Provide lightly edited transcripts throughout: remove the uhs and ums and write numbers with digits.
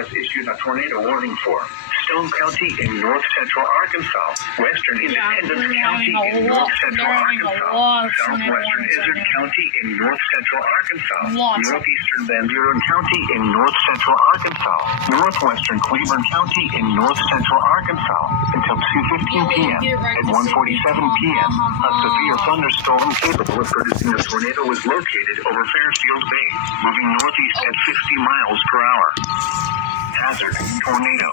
has issued a tornado warning for Stone County in north central Arkansas, Western Independence County in north central Arkansas, southwestern Izard County in north central Arkansas, northeastern Van Buren County in north central Arkansas, northwestern Cleburne County in north central Arkansas until 2:15 p.m. At 1:47 p.m., a severe thunderstorm capable of producing a tornado was located over Fairfield Bay, moving northeast at 50 miles per hour. Hazard: tornado.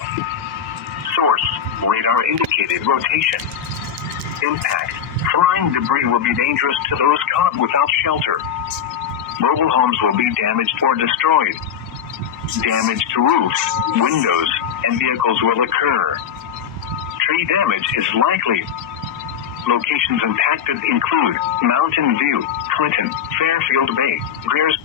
Source: radar indicated rotation. Impact: flying debris will be dangerous to those caught without shelter. Mobile homes will be damaged or destroyed. Damage to roofs, windows, and vehicles will occur. Tree damage is likely. Locations impacted include Mountain View, Clinton, Fairfield Bay, Greers,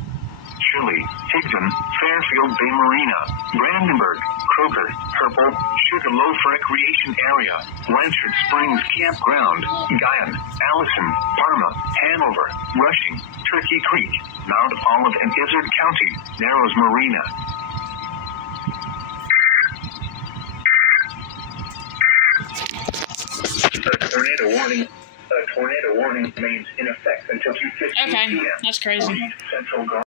Chile, Higdon, Fairfield Bay Marina, Brandenburg, Kroger, Purple, Sugarloaf Recreation Area, Blanchard Springs Campground, Guyan, Allison, Parma, Hanover, Rushing, Turkey Creek, Mount Olive and Izard County, Narrows Marina. A tornado warning remains in effect until 2:15 p.m. Okay, that's crazy. Central